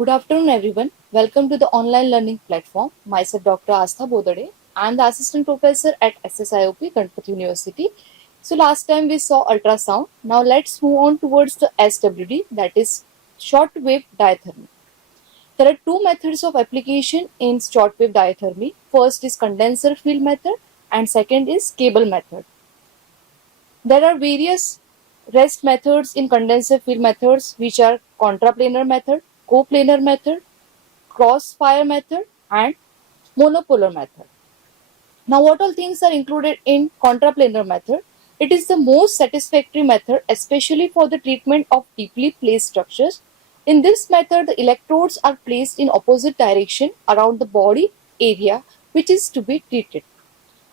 Good afternoon, everyone. Welcome to the online learning platform. Myself, Dr. Astha Bodade. I am the assistant professor at SSIOP, Ganpati University. So, last time we saw ultrasound. Now, let's move on towards the SWD, that is short wave diathermy. There are two methods of application in short wave diathermy. First is condenser field method, and second is cable method. There are various rest methods in condenser field methods, which are contraplanar method, coplanar method, crossfire method, and monopolar method. Now, what all things are included in contraplanar method? It is the most satisfactory method, especially for the treatment of deeply placed structures. In this method, the electrodes are placed in opposite direction around the body area which is to be treated.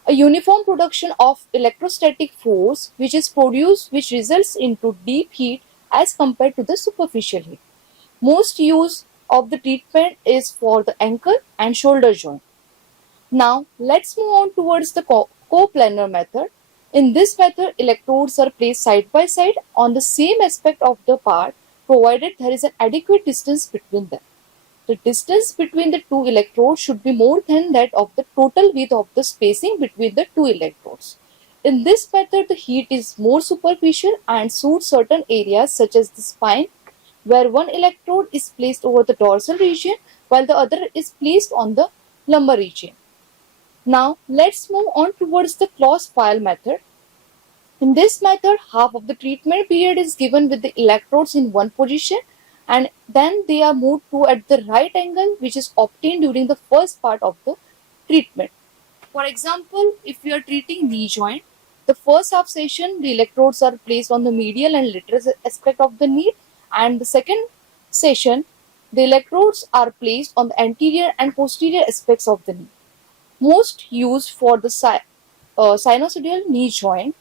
A uniform production of electrostatic force which is produced, which results into deep heat as compared to the superficial heat. Most use of the treatment is for the ankle and shoulder joint. Now let's move on towards the coplanar method. In this method, electrodes are placed side by side on the same aspect of the part, provided there is an adequate distance between them. The distance between the two electrodes should be more than that of the total width of the spacing between the two electrodes. In this method, the heat is more superficial and suits certain areas such as the spine, where one electrode is placed over the dorsal region while the other is placed on the lumbar region. Now, let's move on towards the crossfire method. In this method, half of the treatment period is given with the electrodes in one position, and then they are moved to at the right angle, which is obtained during the first part of the treatment. For example, if we are treating knee joint, the first half session the electrodes are placed on the medial and lateral aspect of the knee, and the second session the electrodes are placed on the anterior and posterior aspects of the knee. Most used for the sinusoidal knee joint.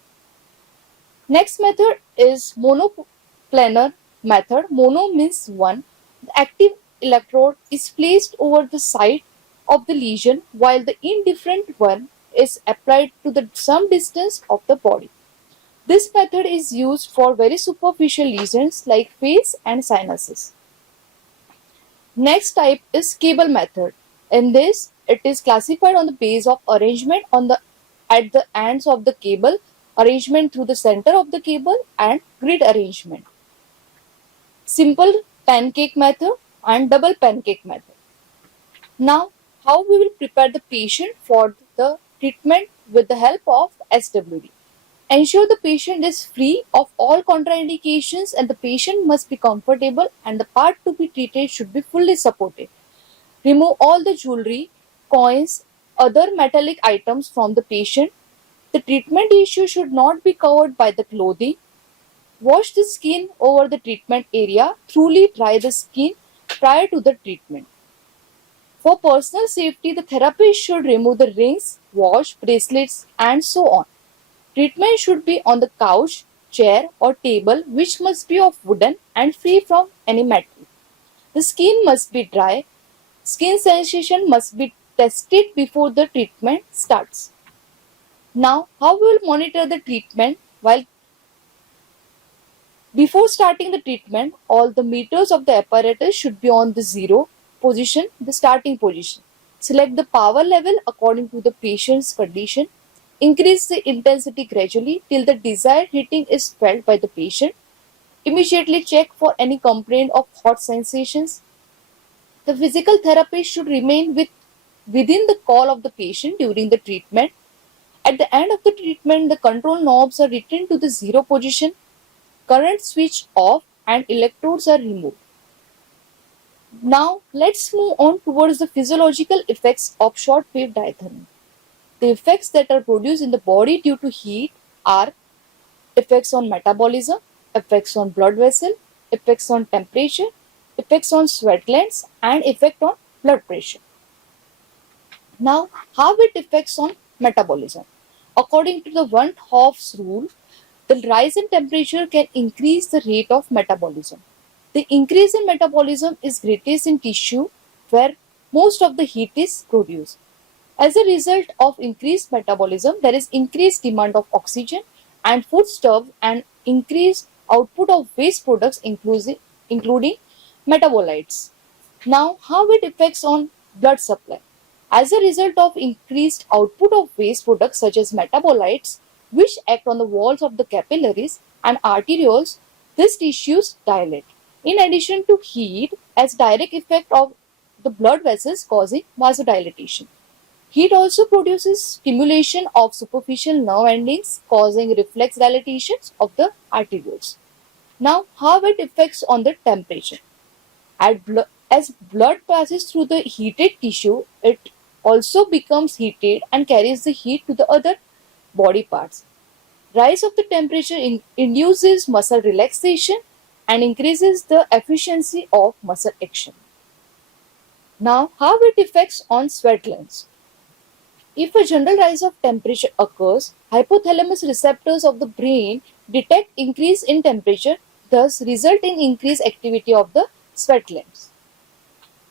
Next method is monoplanar method. Mono means one. The active electrode is placed over the site of the lesion while the indifferent one is applied to the some distance of the body. This method is used for very superficial lesions like face and sinuses. Next type is cable method. In this, it is classified on the base of arrangement on the at the ends of the cable, arrangement through the center of the cable, and grid arrangement. Simple pancake method and double pancake method. Now, how we will prepare the patient for the treatment with the help of SWD. Ensure the patient is free of all contraindications and the patient must be comfortable and the part to be treated should be fully supported. Remove all the jewelry, coins, other metallic items from the patient. The treatment issue should not be covered by the clothing. Wash the skin over the treatment area. Thoroughly dry the skin prior to the treatment. For personal safety, the therapist should remove the rings, watch, bracelets, and so on. Treatment should be on the couch, chair, or table, which must be of wooden and free from any metal. The skin must be dry. Skin sensation must be tested before the treatment starts. Now, how we will monitor the treatment? Before starting the treatment, all the meters of the apparatus should be on the zero position, the starting position. Select the power level according to the patient's condition. Increase the intensity gradually till the desired heating is felt by the patient. Immediately check for any complaint of hot sensations. The physical therapist should remain within the call of the patient during the treatment. At the end of the treatment, the control knobs are returned to the zero position, current switch off, and electrodes are removed. Now, let's move on towards the physiological effects of short wave diathermy. The effects that are produced in the body due to heat are effects on metabolism, effects on blood vessel, effects on temperature, effects on sweat glands, and effect on blood pressure. Now, how it affects on metabolism? According to the Van 't Hoff's rule, the rise in temperature can increase the rate of metabolism. The increase in metabolism is greatest in tissue where most of the heat is produced. As a result of increased metabolism, there is increased demand of oxygen and foodstuffs and increased output of waste products including metabolites. Now, how it affects on blood supply. As a result of increased output of waste products such as metabolites, which act on the walls of the capillaries and arterioles, these tissues dilate. In addition to heat, as direct effect of the blood vessels causing vasodilatation. Heat also produces stimulation of superficial nerve endings, causing reflex dilatations of the arterioles. Now, how it affects on the temperature. As blood passes through the heated tissue, it also becomes heated and carries the heat to the other body parts. Rise of the temperature induces muscle relaxation and increases the efficiency of muscle action. Now, how it affects on sweat glands. If a general rise of temperature occurs, hypothalamus receptors of the brain detect increase in temperature, thus result in increased activity of the sweat glands.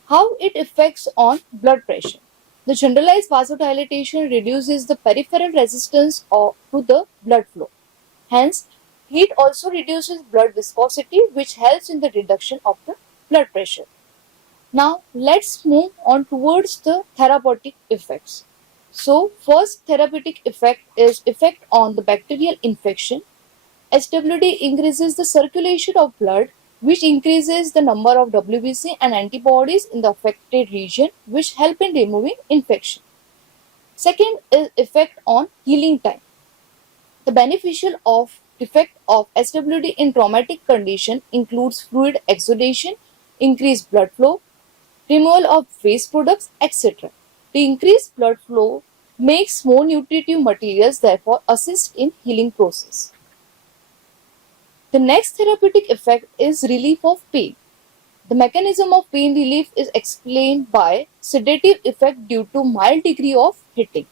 How it affects on blood pressure. The generalized vasodilatation reduces the peripheral resistance to the blood flow. Hence, heat also reduces blood viscosity, which helps in the reduction of the blood pressure. Now, let's move on towards the therapeutic effects. So, first therapeutic effect is effect on the bacterial infection. SWD increases the circulation of blood, which increases the number of WBC and antibodies in the affected region, which help in removing infection. Second is effect on healing time. The beneficial effect of SWD in traumatic condition includes fluid exudation, increased blood flow, removal of waste products, etc. The increased blood flow makes more nutritive materials, therefore assist in healing process. The next therapeutic effect is relief of pain. The mechanism of pain relief is explained by sedative effect due to mild degree of hitting.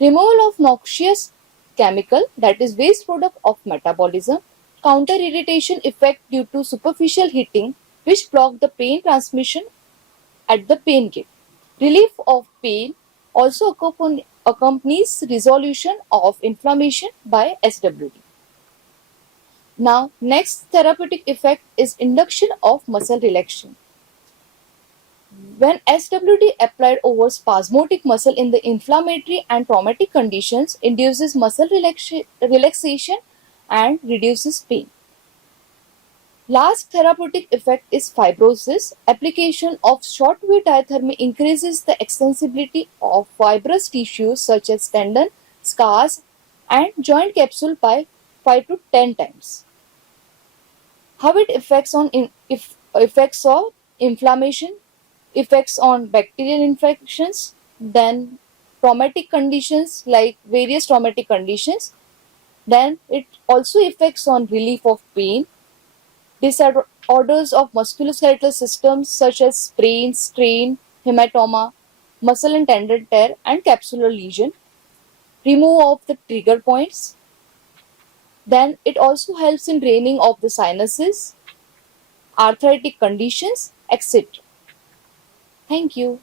Removal of noxious chemical, that is waste product of metabolism. Counter irritation effect due to superficial heating, which block the pain transmission at the pain gate. Relief of pain also accompanies resolution of inflammation by SWD. Now, next therapeutic effect is induction of muscle relaxation. When SWD applied over spasmodic muscle in the inflammatory and traumatic conditions, induces muscle relaxation and reduces pain. Last therapeutic effect is fibrosis. Application of short-wave diathermy increases the extensibility of fibrous tissues such as tendon, scars, and joint capsule by 5 to 10 times. How it affects on effects of inflammation, effects on bacterial infections, then traumatic conditions like various traumatic conditions. Then it also affects on relief of pain, disorders of musculoskeletal systems such as sprain, strain, hematoma, muscle and tendon tear, and capsular lesion, remove of the trigger points. Then it also helps in draining of the sinuses, arthritic conditions, etc. Thank you.